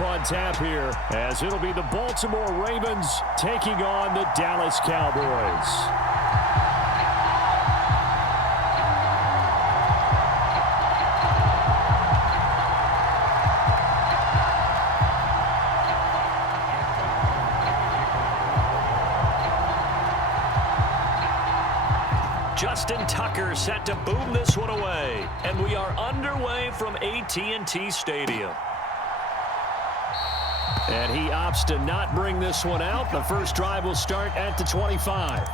On tap here, as it'll be the Baltimore Ravens taking on the Dallas Cowboys. Justin Tucker set to boom this one away, and we are underway from AT&T Stadium. And he opts to not bring this one out. The first drive will start at the 25.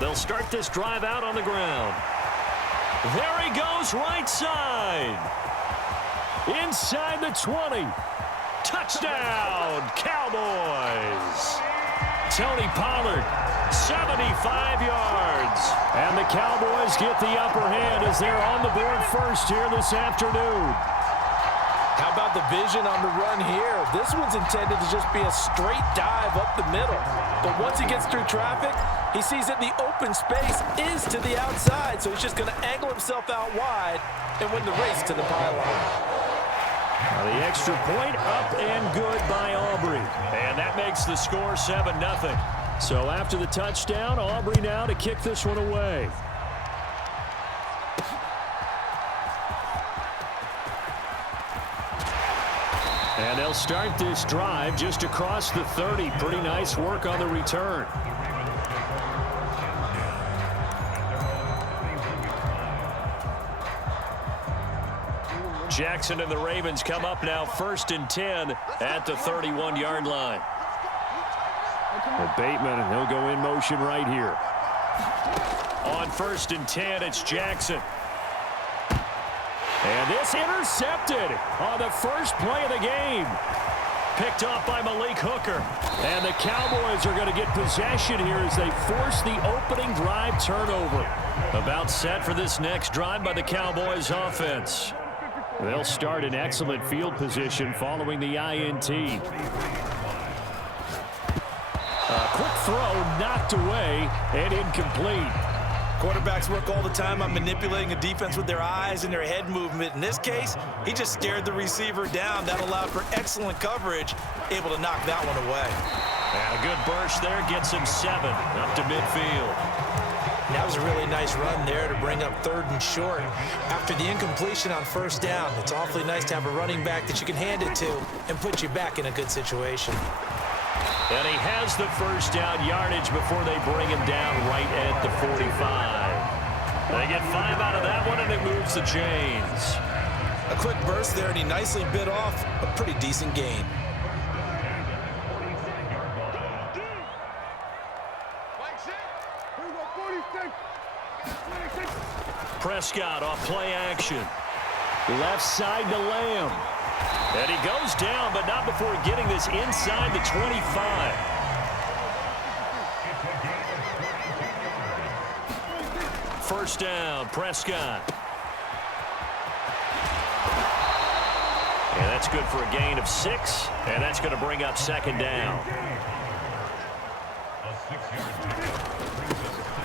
They'll start this drive out on the ground. There he goes, right side. Inside the 20. Touchdown, Cowboys. Tony Pollard, 75 yards. And the Cowboys get the upper hand as they're on the board first here this afternoon. How about the vision on the run here? This one's intended to just be a straight dive up the middle. But once he gets through traffic, he sees that the open space is to the outside, so he's just going to angle himself out wide and win the race to the pylon. The extra point up and good by Aubrey. And that makes the score 7-0. So after the touchdown, Aubrey now to kick this one away. And they'll start this drive just across the 30. Pretty nice work on the return. Jackson and the Ravens come up now 1st and 10 at the 31-yard line. Well, Bateman, and he'll go in motion right here. On 1st and 10, it's Jackson. And this intercepted on the first play of the game. Picked off by Malik Hooker. And the Cowboys are going to get possession here as they force the opening drive turnover. About set for this next drive by the Cowboys offense. They'll start in excellent field position following the INT. A quick throw knocked away and incomplete. Quarterbacks work all the time on manipulating a defense with their eyes and their head movement. In this case, he just stared the receiver down. That allowed for excellent coverage, able to knock that one away. And a good burst there gets him 7 up to midfield. That was a really nice run there to bring up 3rd and short. After the incompletion on 1st down, it's awfully nice to have a running back that you can hand it to and put you back in a good situation. And he has the 1st down yardage before they bring him down right at the 45. They get 5 out of that one, and it moves the chains. A quick burst there, and he nicely bit off a pretty decent gain. Prescott off play action. Left side to Lamb. And he goes down, but not before getting this inside the 25. First down, Prescott. And that's good for a gain of 6, and that's going to bring up 2nd down.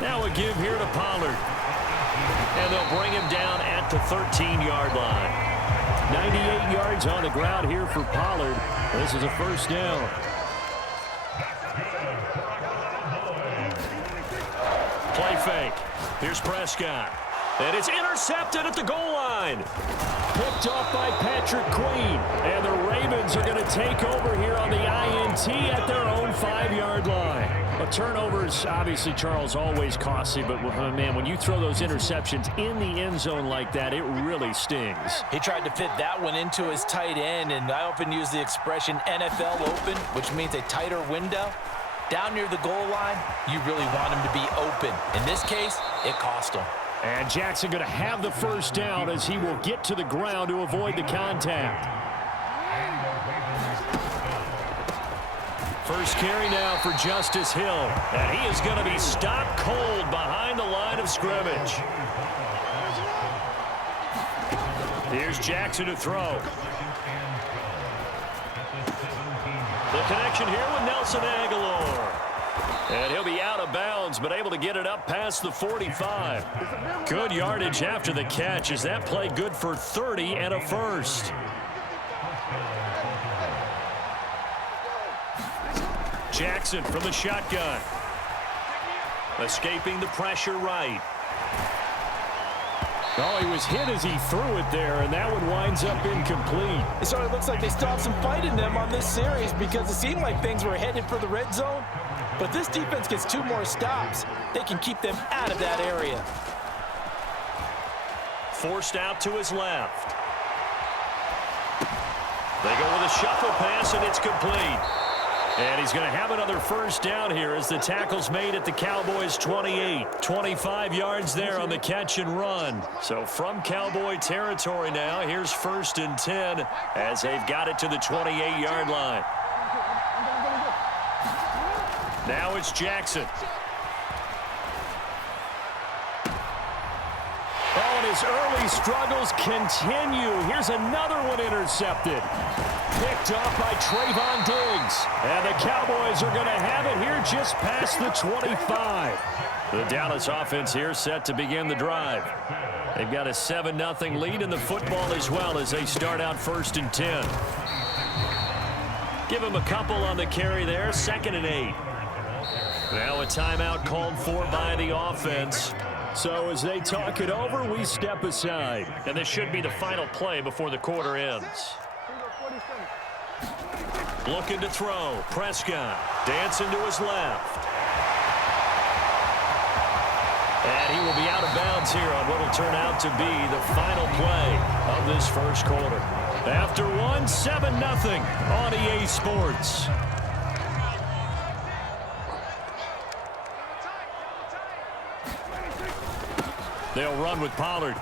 Now a give here to Pollard. And they'll bring him down at the 13-yard line. 98 yards on the ground here for Pollard. This is a 1st down. Play fake. Here's Prescott. And it's intercepted at the goal line. Picked off by Patrick Queen. And the Ravens are going to take over here on the INT at their own 5-yard line. A turnover is obviously, Charles, always costly, but man, when you throw those interceptions in the end zone like that, it really stings. He tried to fit that one into his tight end, and I often use the expression NFL open, which means a tighter window. Down near the goal line, you really want him to be open. In this case, it cost him. And Jackson going to have the 1st down as he will get to the ground to avoid the contact. First carry now for Justice Hill. And he is going to be stopped cold behind the line of scrimmage. Here's Jackson to throw. The connection here with Nelson Aguilar. And he'll be out of bounds, but able to get it up past the 45. Good yardage after the catch. Is that play good for 30 and a first? Jackson from the shotgun. Escaping the pressure right. Oh, he was hit as he threw it there, and that one winds up incomplete. It sort of looks like they still have some fight in them on this series because it seemed like things were headed for the red zone. But this defense gets 2 more stops. They can keep them out of that area. Forced out to his left. They go with a shuffle pass, and it's complete. And he's going to have another first down here as the tackle's made at the Cowboys' 28. 25 yards there on the catch and run. So from Cowboy territory now, here's 1st and 10 as they've got it to the 28-yard line. Now it's Jackson. Oh, and his early struggles continue. Here's another one intercepted. Picked off by Trayvon Diggs. And the Cowboys are going to have it here just past the 25. The Dallas offense here set to begin the drive. They've got a 7-0 lead in the football as well as they start out 1st and 10. Give them a couple on the carry there, 2nd and 8. Now a timeout called for by the offense. So as they talk it over, we step aside. And this should be the final play before the quarter ends. Looking to throw. Prescott dancing to his left. And he will be out of bounds here on what will turn out to be the final play of this first quarter. After 7-0 on EA Sports. They'll run with Pollard.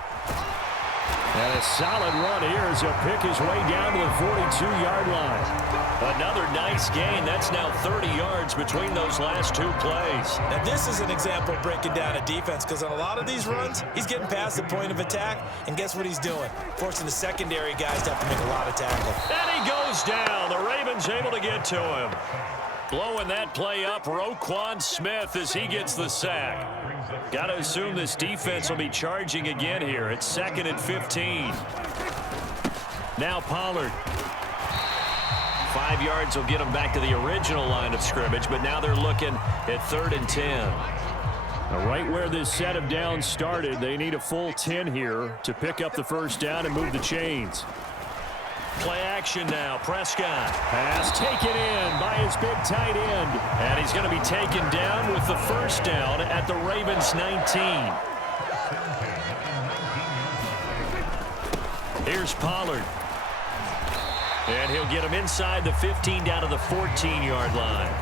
And a solid run here as he'll pick his way down to the 42-yard line. Another nice gain. That's now 30 yards between those last 2 plays. Now, this is an example of breaking down a defense because on a lot of these runs, he's getting past the point of attack, and guess what he's doing? Forcing the secondary guys to have to make a lot of tackles. And he goes down. The Ravens able to get to him. Blowing that play up, Roquan Smith as he gets the sack. Got to assume this defense will be charging again here. It's 2nd and 15. Now Pollard. 5 yards will get them back to the original line of scrimmage, but now they're looking at 3rd and 10. Now, right where this set of downs started, they need a full 10 here to pick up the first down and move the chains. Play action now. Prescott. Pass taken in by his big tight end. And he's going to be taken down with the first down at the Ravens' 19. Here's Pollard. And he'll get him inside the 15 down to the 14-yard line.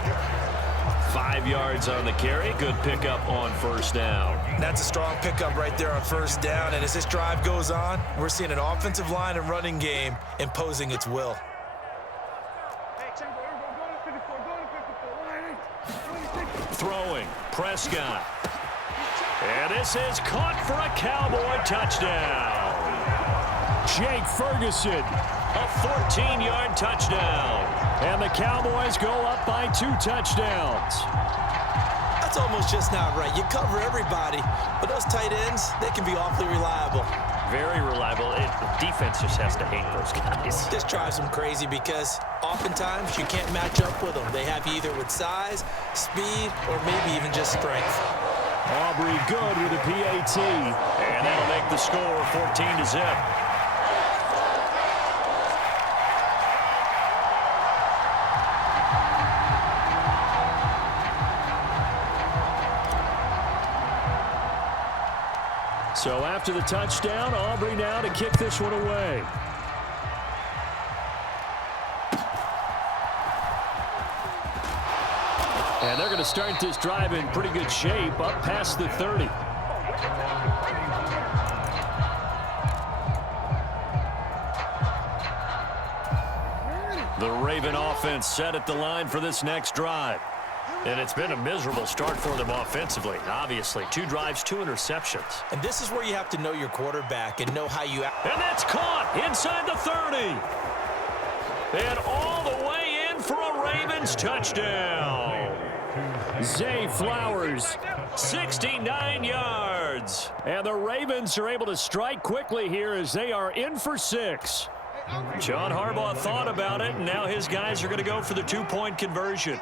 5 yards on the carry. Good pickup on first down. That's a strong pickup right there on first down. And as this drive goes on, we're seeing an offensive line and running game imposing its will. Throwing. Prescott. And this is caught for a Cowboy touchdown. Jake Ferguson. A 14-yard touchdown. And the Cowboys go up by 2 touchdowns. That's almost just not right. You cover everybody, but those tight ends, they can be awfully reliable. Very reliable. The defense just has to hate those guys. This drives them crazy because oftentimes you can't match up with them. They have you either with size, speed, or maybe even just strength. Aubrey good with a PAT. And that'll make the score 14-0. So after the touchdown, Aubrey now to kick this one away. And they're going to start this drive in pretty good shape, up past the 30. The Raven offense set at the line for this next drive. And it's been a miserable start for them offensively, obviously. 2 drives, 2 interceptions. And this is where you have to know your quarterback and know how you act. And that's caught inside the 30. And all the way in for a Ravens touchdown. Zay Flowers. 69 yards. And the Ravens are able to strike quickly here as they are in for 6. John Harbaugh thought about it, and now his guys are going to go for the two-point conversion.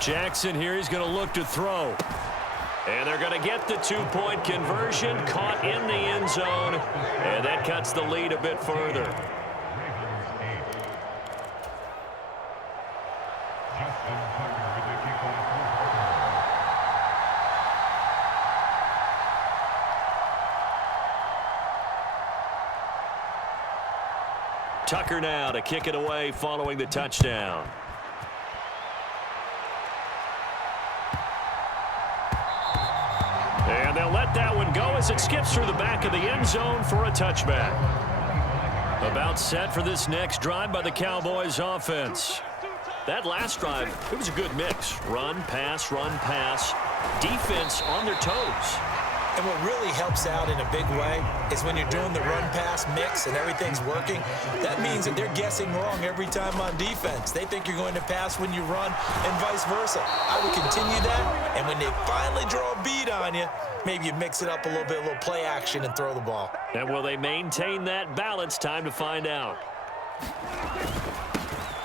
Jackson here, he's going to look to throw. And they're going to get the two-point conversion, caught in the end zone, and that cuts the lead a bit further. Tucker now to kick it away following the touchdown. And they'll let that one go as it skips through the back of the end zone for a touchback. About set for this next drive by the Cowboys offense. That last drive, it was a good mix. Run, pass, defense on their toes. And what really helps out in a big way is when you're doing the run-pass mix and everything's working, that means that they're guessing wrong every time on defense. They think you're going to pass when you run and vice versa. I would continue that, and when they finally draw a beat on you, maybe you mix it up a little bit, a little play action, and throw the ball. And will they maintain that balance? Time to find out.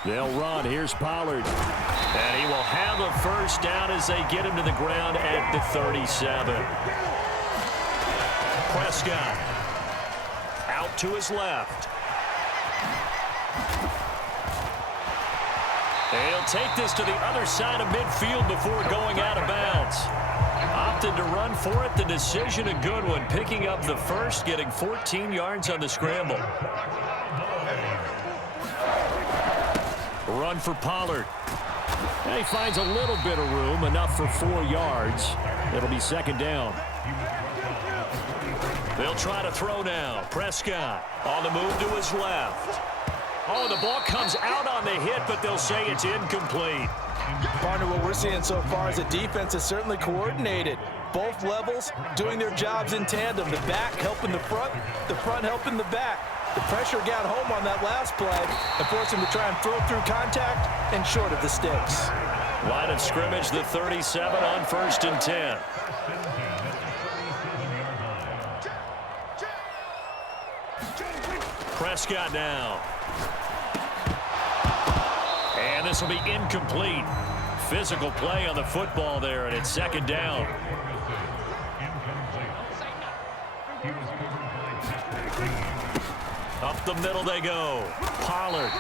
They'll run. Here's Pollard. And he will have a first down as they get him to the ground at the 37. Prescott out to his left. He'll take this to the other side of midfield before going out of bounds. Opted to run for it. The decision a good one. Picking up the first, getting 14 yards on the scramble. Run for Pollard. And he finds a little bit of room, enough for 4 yards. It'll be second down. They'll try to throw now. Prescott on the move to his left. Oh, the ball comes out on the hit, but they'll say it's incomplete. Partner, what we're seeing so far is the defense is certainly coordinated. Both levels doing their jobs in tandem. The back helping the front helping the back. The pressure got home on that last play and forced him to try and throw through contact and short of the sticks. Line of scrimmage, the 37 on 1st and 10. Prescott now. And this will be incomplete. Physical play on the football there, and it's second down. Up the middle they go. Pollard.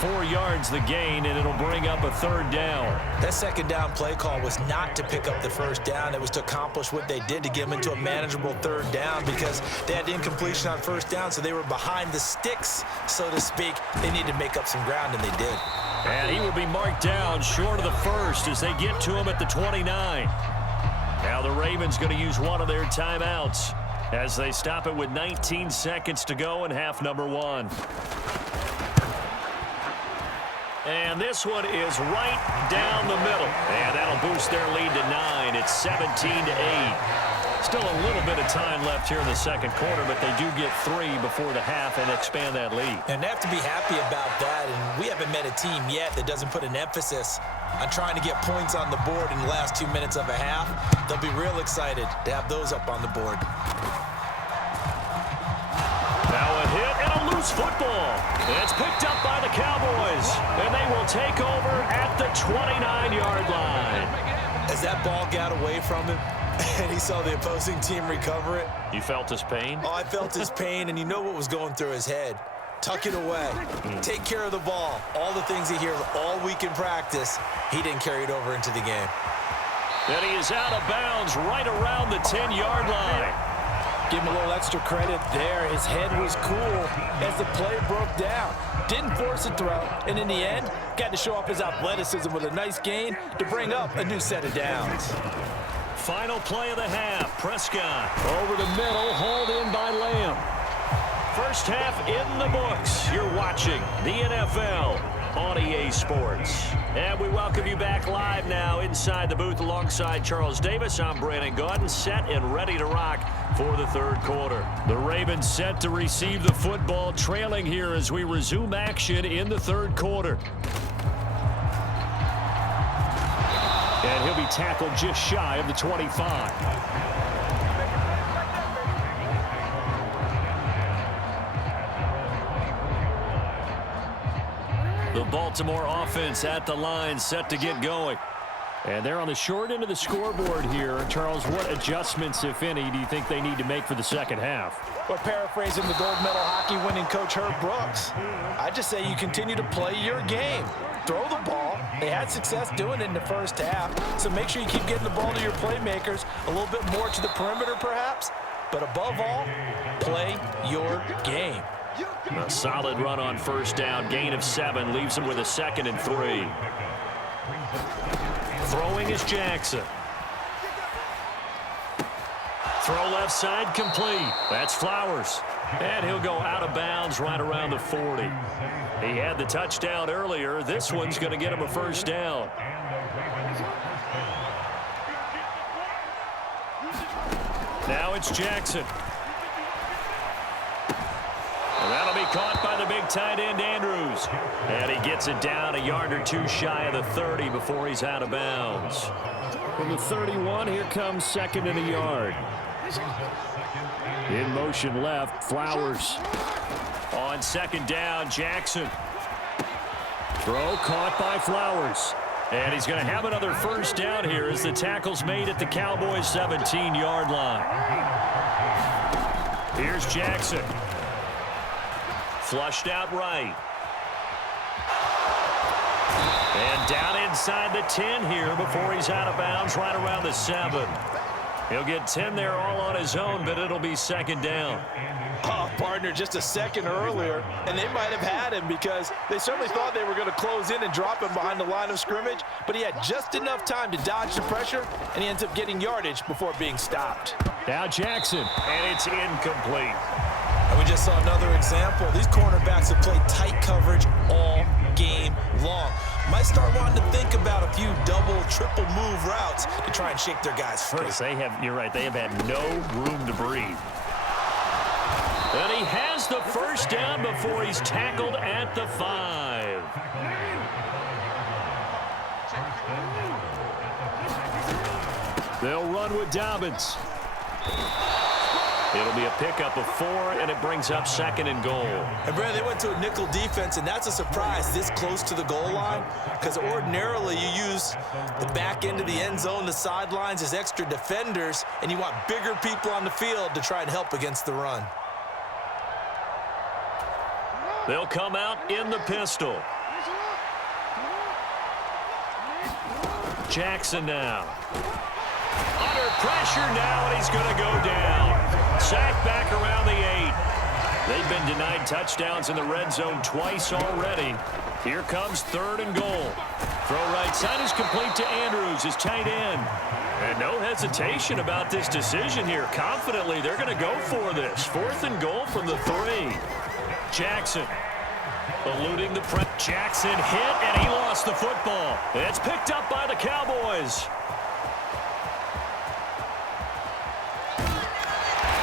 4 yards the gain, and it'll bring up a third down. That second down play call was not to pick up the first down. It was to accomplish what they did, to get them into a manageable third down, because they had incompletion on first down, so they were behind the sticks, so to speak. They needed to make up some ground, and they did. And he will be marked down short of the first as they get to him at the 29. Now the Ravens going to use one of their timeouts as they stop it with 19 seconds to go in half number 1. And this one is right down the middle. And that'll boost their lead to 9. It's 17-8. Still a little bit of time left here in the second quarter, but they do get 3 before the half and expand that lead. And they have to be happy about that. And we haven't met a team yet that doesn't put an emphasis on trying to get points on the board in the last 2 minutes of a half. They'll be real excited to have those up on the board. Now a hit and a loose football. And it's picked up by the Cowboys. And they will take over at the 29-yard line. As that ball got away from him and he saw the opposing team recover it. You felt his pain? Oh, I felt his pain, and you know what was going through his head. Tuck it away. Take care of the ball. All the things he hears all week in practice, he didn't carry it over into the game. And he is out of bounds right around the 10-yard line. Give him a little extra credit there. His head was cool as the play broke down. Didn't force a throw, and in the end, got to show off his athleticism with a nice gain to bring up a new set of downs. Final play of the half. Prescott over the middle, hauled in by Lamb. First half in the books. You're watching the NFL on EA Sports. And we welcome you back live now inside the booth alongside Charles Davis. I'm Brandon Gaudin, set and ready to rock for the third quarter. The Ravens set to receive the football, trailing here as we resume action in the third quarter. And he'll be tackled just shy of the 25. The Baltimore offense at the line, set to get going. And they're on the short end of the scoreboard here. Charles, what adjustments, if any, do you think they need to make for the second half? Well, paraphrasing the gold medal hockey winning coach Herb Brooks, I just say you continue to play your game. Throw the ball. They had success doing it in the first half, so make sure you keep getting the ball to your playmakers, a little bit more to the perimeter perhaps, but above all, play your game. A solid run on first down, gain of 7, leaves him with a 2nd and 3. Throwing is Jackson. Throw left side complete. That's Flowers. And he'll go out of bounds right around the 40. He had the touchdown earlier. This one's going to get him a first down. Now it's Jackson. And that'll be caught by the big tight end, Andrews. And he gets it down a yard or 2 shy of the 30 before he's out of bounds. From the 31, here comes 2nd and a yard. In motion left, Flowers. On 2nd down, Jackson. Throw caught by Flowers. And he's going to have another first down here as the tackle's made at the Cowboys' 17-yard line. Here's Jackson. Flushed out right. And down inside the 10 here before he's out of bounds right around the 7. He'll get 10 there all on his own, but it'll be 2nd down. Oh, partner, just a second earlier, and they might have had him because they certainly thought they were going to close in and drop him behind the line of scrimmage, but he had just enough time to dodge the pressure, and he ends up getting yardage before being stopped. Now Jackson. And it's incomplete. And we just saw another example. These cornerbacks have played tight coverage all game long. Might start wanting to think about a few double, triple move routes to try and shake their guys free. You're right, they have had no room to breathe. And he has the first down before he's tackled at the 5. They'll run with Dobbins. It'll be a pickup of 4, and it brings up 2nd and goal. And, Brad, they went to a nickel defense, and that's a surprise this close to the goal line because ordinarily you use the back end of the end zone, the sidelines as extra defenders, and you want bigger people on the field to try and help against the run. They'll come out in the pistol. Jackson now. Under pressure now, and he's going to go down. Sacked back around the 8. They've been denied touchdowns in the red zone twice already. Here comes 3rd and goal. Throw right side is complete to Andrews, his tight end. And no hesitation about this decision here. Confidently, they're going to go for this. 4th and goal from the 3. Jackson eluding the press. Jackson hit, and he lost the football. It's picked up by the Cowboys.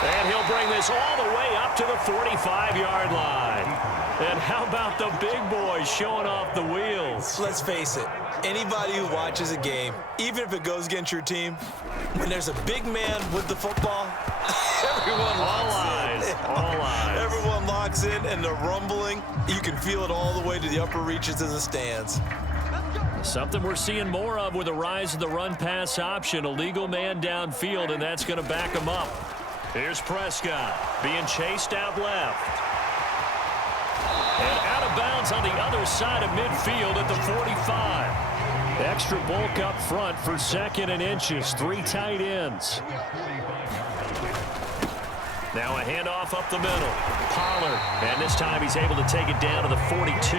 And he'll bring this all the way up to the 45-yard line. And how about the big boys showing off the wheels? Let's face it, anybody who watches a game, even if it goes against your team, when there's a big man with the football, everyone locks in. All eyes. Everyone locks in, and the rumbling, you can feel it all the way to the upper reaches of the stands. Something we're seeing more of with the rise of the run-pass option. A legal man downfield, and that's going to back him up. Here's Prescott being chased out left. And out of bounds on the other side of midfield at the 45. Extra bulk up front for 2nd and inches. 3 tight ends. Now a handoff up the middle. Pollard. And this time he's able to take it down to the 42.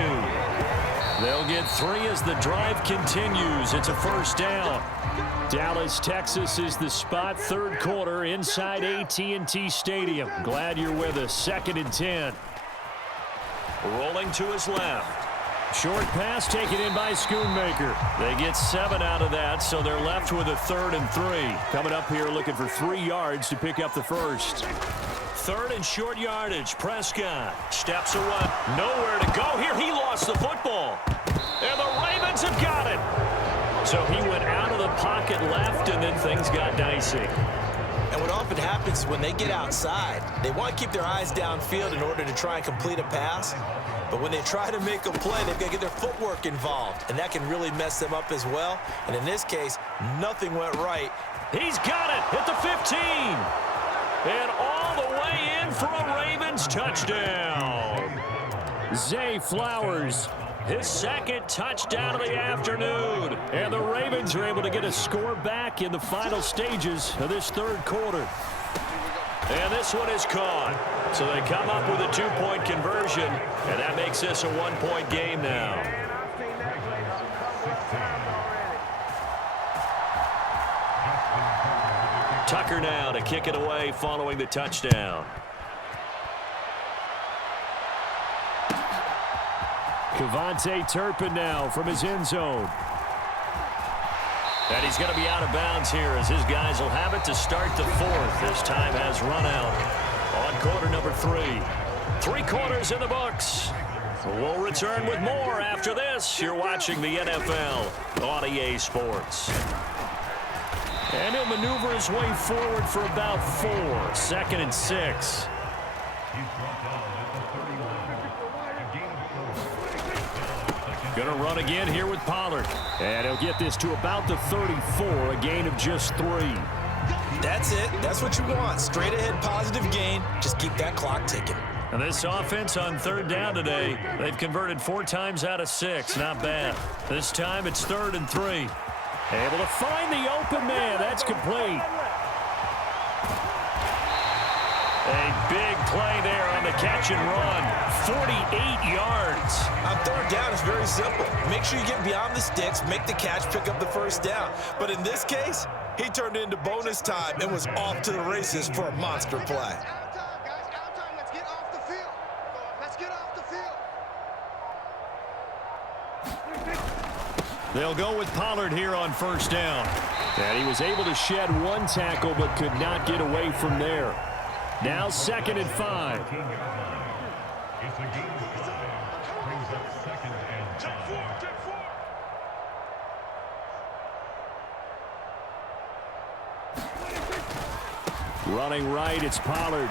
They'll get 3 as the drive continues. It's a first down. Dallas, Texas is the spot. 3rd quarter inside AT&T Stadium. Glad you're with us. 2nd and 10. Rolling to his left. Short pass taken in by Schoonmaker. They get 7 out of that, so they're left with a 3rd and 3. Coming up here looking for 3 yards to pick up the first. 3rd and short yardage. Prescott steps away. Nowhere to go here. He lost the football. And the Ravens have got it. So he went out of the pocket second left, and then things got dicey. And what often happens when they get outside, they want to keep their eyes downfield in order to try and complete a pass. But when they try to make a play, they've got to get their footwork involved, and that can really mess them up as well. And in this case, nothing went right. He's got it at the 15. And all the way in for a Ravens touchdown. Zay Flowers, his second touchdown of the afternoon. and the Ravens are able to get a score back in the final stages of this third quarter. And this one is caught. So they come up with a two-point conversion, and that makes this a one-point game now. Tucker now to kick it away following the touchdown. Kevontae Turpin now from his end zone. And he's going to be out of bounds here as his guys will have it to start the fourth. This time has run out on quarter number 3. 3 quarters in the books. We'll return with more after this. You're watching the NFL on EA Sports. And he'll maneuver his way forward for about 4. 2nd and 6. Gonna run again here with Pollard. And he'll get this to about the 34, a gain of just 3. That's it. That's what you want. Straight ahead positive gain. Just keep that clock ticking. And this offense on third down today, they've converted 4 times out of 6. Not bad. This time it's 3rd and 3. Able to find the open man. That's complete. A big play there on the catch and run. 48 yards. On third down, it's very simple. Make sure you get beyond the sticks, make the catch, pick up the first down. But in this case, he turned it into bonus time and was off to the races for a monster play. They'll go with Pollard here on first down. And he was able to shed 1 tackle but could not get away from there. Now 2nd and 5. Running right, it's Pollard.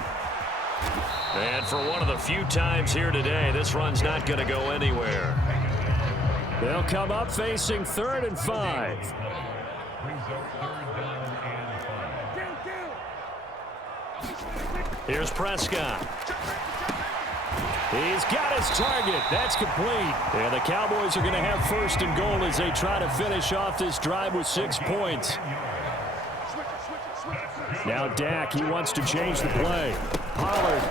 And for one of the few times here today, this run's not going to go anywhere. They'll come up facing 3rd and 5. Here's Prescott. He's got his target. That's complete. And the Cowboys are going to have 1st and goal as they try to finish off this drive with 6 points. Now Dak, he wants to change the play. Pollard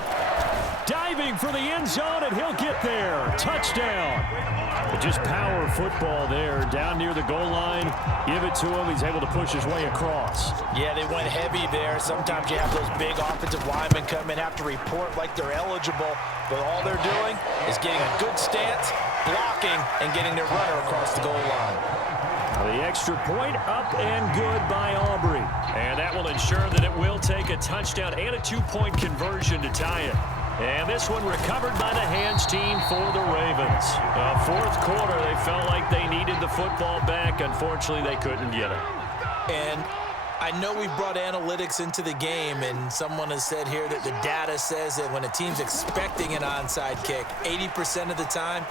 diving for the end zone, and he'll get there. Touchdown. But just power football there down near the goal line. Give it to him. He's able to push his way across. Yeah, they went heavy there. Sometimes you have those big offensive linemen come in, have to report like they're eligible, but all they're doing is getting a good stance, blocking, and getting their runner across the goal line. The extra point up and good by Aubrey. And that will ensure that it will take a touchdown and a 2-point conversion to tie it. And this one recovered by the hands team for the Ravens. 4th quarter, they felt like they needed the football back. Unfortunately, they couldn't get it. And I know we brought analytics into the game, and someone has said here that the data says that when a team's expecting an onside kick, 80% of the time,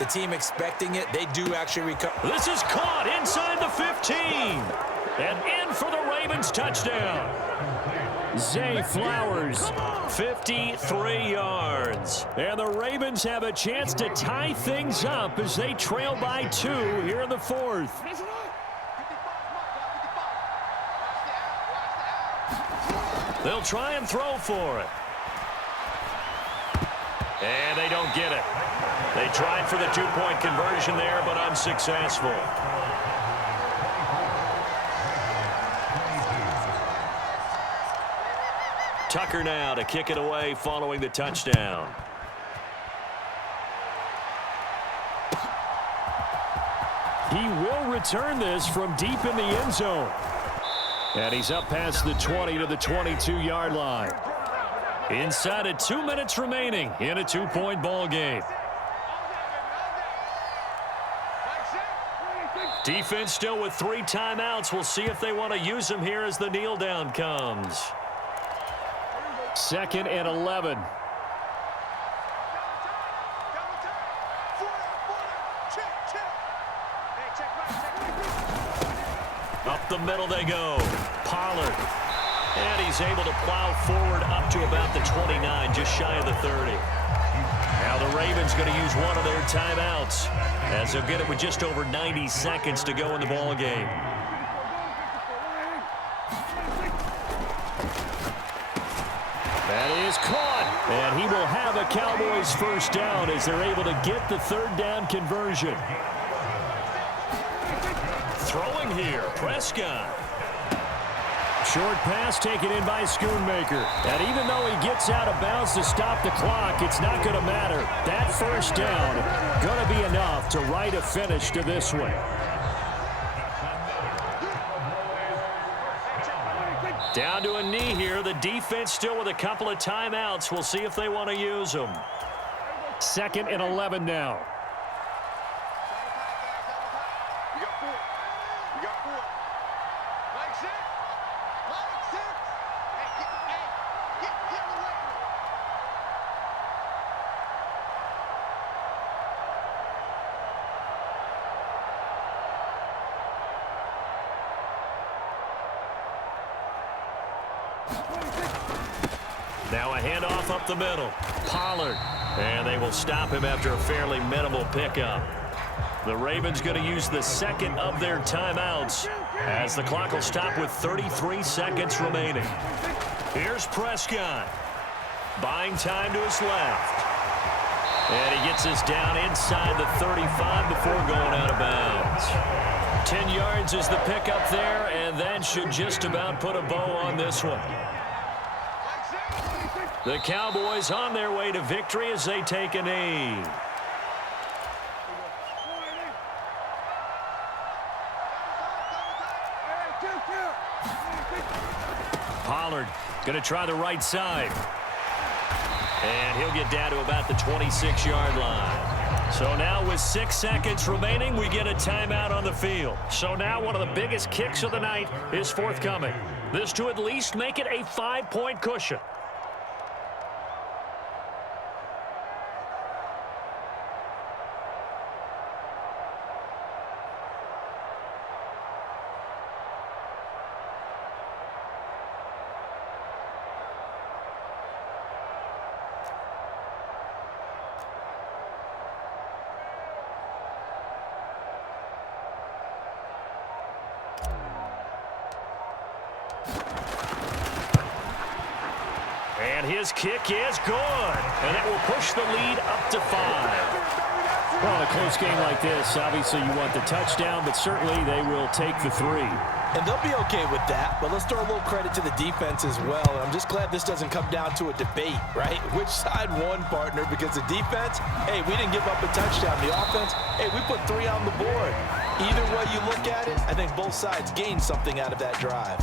the team expecting it, they do actually recover. This is caught inside the 15. And in for the Ravens touchdown. Zay Flowers, 53 yards. and the Ravens have a chance to tie things up as they trail by 2 here in the 4th. They'll try and throw for it. And they don't get it. They tried for the 2-point conversion there, but unsuccessful. Tucker now to kick it away following the touchdown. He will return this from deep in the end zone. And he's up past the 20 to the 22-yard line. Inside of 2 minutes remaining in a 2-point ball game. Defense still with 3 timeouts. We'll see if they want to use them here as the kneel down comes. 2nd and 11. Up the middle they go. Pollard. And he's able to plow forward up to about the 29, just shy of the 30. Now the Ravens going to use one of their timeouts, as they'll get it with just over 90 seconds to go in the ball game. That is caught. And he will have a Cowboys first down as they're able to get the 3rd down conversion. Throwing here, Prescott. Short pass taken in by Schoonmaker. And even though he gets out of bounds to stop the clock, it's not going to matter. That first down going to be enough to write a finish to this one. Down to a knee here. The defense still with a couple of timeouts. We'll see if they want to use them. 2nd and 11 now. Now a handoff up the middle. Pollard. And they will stop him after a fairly minimal pickup. The Ravens going to use the 2nd of their timeouts as the clock will stop with 33 seconds remaining. Here's Prescott. Buying time to his left. And he gets us down inside the 35 before going out of bounds. 10 yards is the pickup there, and that should just about put a bow on this one. The Cowboys on their way to victory as they take a knee. Pollard going to try the right side. And he'll get down to about the 26-yard line. So now with 6 seconds remaining, we get a timeout on the field. So now one of the biggest kicks of the night is forthcoming. This to at least make it a 5-point cushion. And his kick is good. And that will push the lead up to 5. Well, in a close game like this, obviously you want the touchdown, but certainly they will take the 3. And they'll be okay with that, but let's throw a little credit to the defense as well. And I'm just glad this doesn't come down to a debate, right? Which side won, partner? Because the defense, hey, we didn't give up a touchdown. The offense, hey, we put 3 on the board. Either way you look at it, I think both sides gained something out of that drive.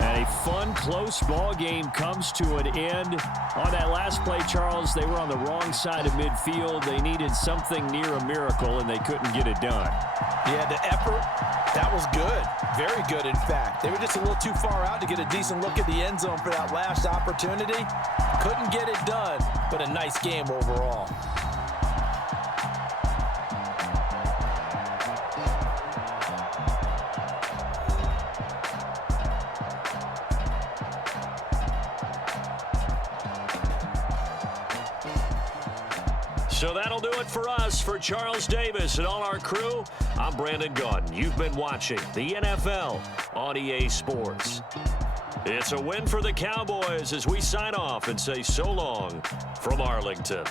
And a fun, close ball game comes to an end. On that last play, Charles, they were on the wrong side of midfield. They needed something near a miracle, and they couldn't get it done. Yeah, the effort, that was good. Very good, in fact. They were just a little too far out to get a decent look at the end zone for that last opportunity. Couldn't get it done, but a nice game overall. So that'll do it for us. For Charles Davis and all our crew, I'm Brandon Gaudin. You've been watching the NFL on EA Sports. It's a win for the Cowboys as we sign off and say so long from Arlington.